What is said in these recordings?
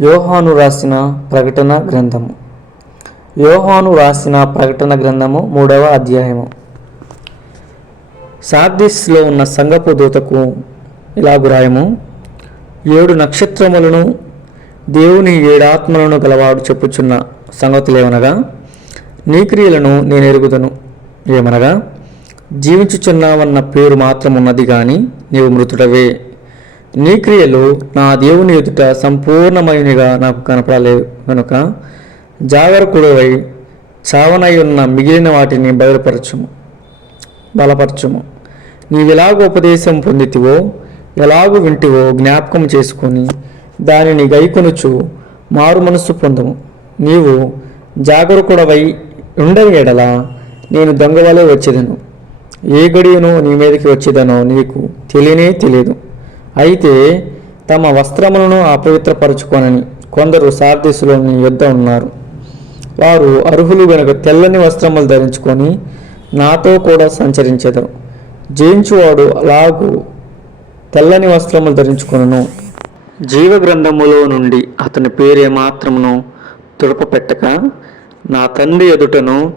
యోహాను రాసిన ప్రకటన గ్రంథము. యోహాను రాసిన ప్రకటన గ్రంథము మూడవ అధ్యాయము. సార్దిస్లో ఉన్న సంగపు దూతకు ఇలా గురాయము ఏడు నక్షత్రములను దేవుని ఏడాత్మలను గలవాడు చెప్పుచున్న సంగతులేమనగా నీ క్రియలను నేను ఎరుగుదను ఏమనగా? జీవించుచున్నావన్న పేరు మాత్రం ఉన్నది కానీ నీవు మృతుడవే నీ క్రియలు నా దేవుని ఎదుట సంపూర్ణమైనగా నాకు కనపడలేదు కనుక జాగరకుడవై చావనై ఉన్న మిగిలిన వాటిని బయలుపరచుము. బలపరచుము. నీవెలాగ ఉపదేశం పొందితివో ఎలాగో వింటివో జ్ఞాపకం చేసుకొని దానిని గైకొనుచు మారు మనస్సు పొందము. నీవు జాగరూకుడవై ఉండని ఎడల నేను దొంగవలే వచ్చేదను. ఏ గడియను నీ మీదకి వచ్చేదనో నీకు తెలియనే తెలియదు. అయితే తమ వస్త్రములను అపవిత్రపరచుకొనని కొందరు సార్దిసులోని యుద్ధ ఉన్నారు. వారు అర్హులు గనుక తెల్లని వస్త్రములు ధరించుకొని నాతో కూడా సంచరించెదరు. జయించువాడు అలాగూ తెల్లని వస్త్రములు ధరించుకొనును. జీవ గ్రంథములో నుండి అతని పేరే మాత్రమును తుడపపెట్టక నా తండ్రి ఎదుటను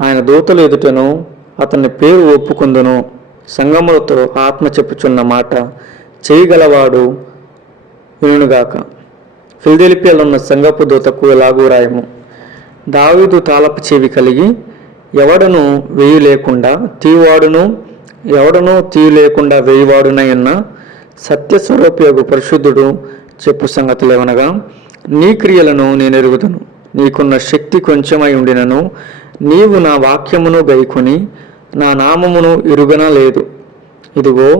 ఆయన దూతల ఎదుటను అతని పేరు ఒప్పుకుందును. సంగములతో ఆత్మ చెప్పుచున్న మాట చేయగలవాడు వినుగాక ఫిల్దెలిపియలున్న సంగపు దూతకు ఎలాగూ రాయము. దావీదు తాళపు చెవి కలిగి ఎవడను వేయి లేకుండా తీవాడును ఎవడను తీయి లేకుండా వేయివాడునై ఉన్న సత్యస్వరూపయోగు పరిశుద్ధుడు చెప్పు సంగతులేవనగా నీ క్రియలను నేను ఎరుగుదును నీకున్న శక్తి కొంచెమై ఉండినను నీవు నా వాక్యమును గైకొని నా నామమును ఇరుగన లేదు. ఇదిగో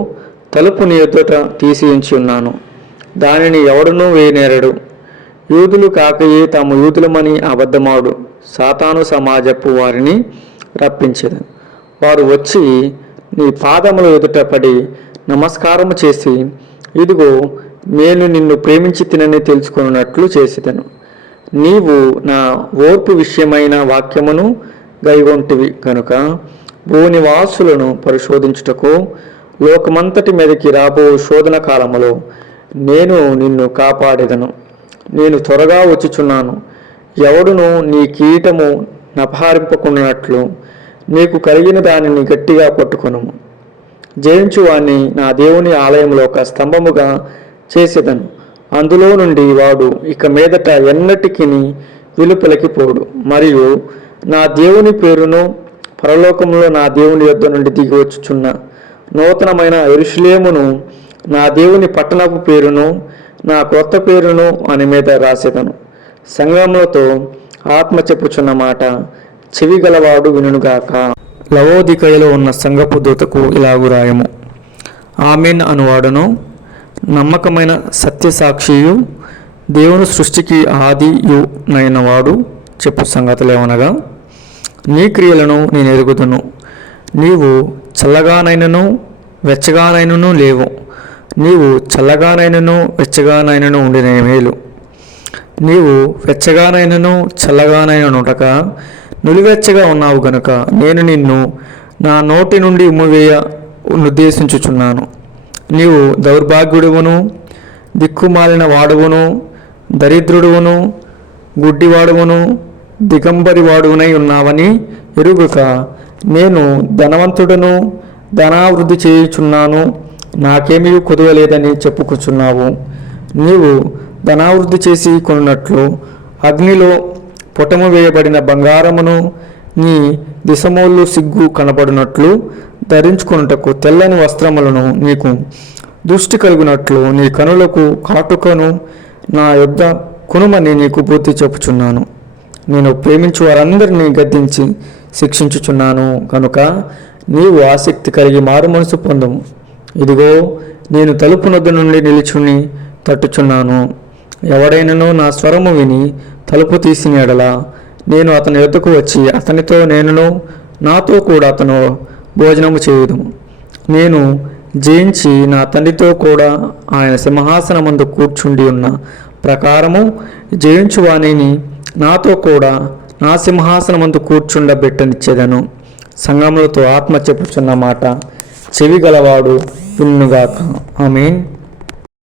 తలుపు నీ ఎదుట తీసి ఉన్నాను. దానిని ఎవడనూ వేయనేరడు. యూదులు కాకయే తాము యూదులమని అబద్ధమాడు. సాతాను సమాజపు వారిని రప్పించదు వారు వచ్చి నీ పాదముల ఎదుట పడి నమస్కారము చేసి ఇదిగో నేను నిన్ను ప్రేమించి తినని తెలుసుకున్నట్లు చేసేదను. నీవు నా ఓర్పు విషయమైన వాక్యమును గైగొంటివి కనుక భూనివాసులను పరిశోధించుటకు లోకమంతటి మీదకి రాబో శోధన కాలములో నేను నిన్ను కాపాడేదను. నేను త్వరగా వచ్చుచున్నాను. ఎవడును నీ కీటము నపహారింపకున్నట్లు నీకు కలిగిన దానిని గట్టిగా పట్టుకొను జయించువాణ్ణి నా దేవుని ఆలయంలో ఒక స్తంభముగా చేసేదను. అందులో నుండి వాడు ఇక మీదట ఎన్నటికి విలుపలకి పోడు. మరియు నా దేవుని పేరును పరలోకంలో నా దేవుని యొద్ద నుండి దిగి వచ్చుచున్న నూతనమైన ఎరుషులేమును నా దేవుని పట్టణపు పేరును నా క్రొత్త పేరును అని మీద రాసేదను. సంగములతో ఆత్మ చెప్పుచున్న మాట చెవి గలవాడు వినుగాక లవోదికయలో ఉన్న సంగపు దూతకు ఇలాగు రాయము. ఆమెన్ అనువాడును. నమ్మకమైన సత్యసాక్షియు దేవుని సృష్టికి ఆదియు నైనవాడు చెప్పు సంగతులేమనగా నీ క్రియలను నేను ఎరుగుదును నీవు చల్లగానైనను వెచ్చగానైనను లేవు. నీవు చల్లగానైనను వెచ్చగానైనను ఉండిన మేలు. నీవు వెచ్చగానైనను చల్లగానైనను ఉండక నులివెచ్చగా ఉన్నావు గనుక నేను నిన్ను నా నోటి నుండి ఉమ్మివేయ ఉద్దేశించుచున్నాను నీవు దౌర్భాగ్యుడువును దిక్కుమాలిన వాడువును దరిద్రుడువును గుడ్డివాడువును దిగంబరి వాడువునై ఉన్నావని ఎరుగుక నేను ధనవంతుడను ధనావృద్ధి చేయుచున్నాను నాకేమీ కుదవలేదని చెప్పుకుచున్నావు నీవు ధనావృద్ధి చేసి కొన్నట్లు అగ్నిలో పొటము వేయబడిన బంగారమును నీ దిశమోళ్ళు సిగ్గు కనబడినట్లు ధరించుకొనుటకు తెల్లని వస్త్రములను నీకు దృష్టి కలిగినట్లు నీ కనులకు కాటుకను నా యొద్ద కొనుమని నీకు బుద్ధి చెప్పుచున్నాను. నేను ప్రేమించు వారందరినీ గద్దించి శిక్షించుచున్నాను. కనుక నీవు ఆసక్తి కలిగి మారు మనసు పొందము. ఇదిగో నేను తలుపు నొద్ద నుండి నిలుచుని తట్టుచున్నాను. ఎవడైనను నా స్వరము విని తలుపు తీసిన ఎడలా నేను అతని ఎద్దుకు వచ్చి అతనితో నేనును నాతో కూడా అతను భోజనము చేయుదుము. నేను జయించి నా తండ్రితో కూడా ఆయన సింహాసనమందు కూర్చుండి ఉన్న ప్రకారము జయించువాణిని నాతో కూడా నా సింహాసనమందు కూర్చుండబెట్టనిచ్చేదను. సంగములతో ఆత్మ చెప్పుచున్న మాట చెవి గలవాడు విన్నుగాక. ఆమెన్.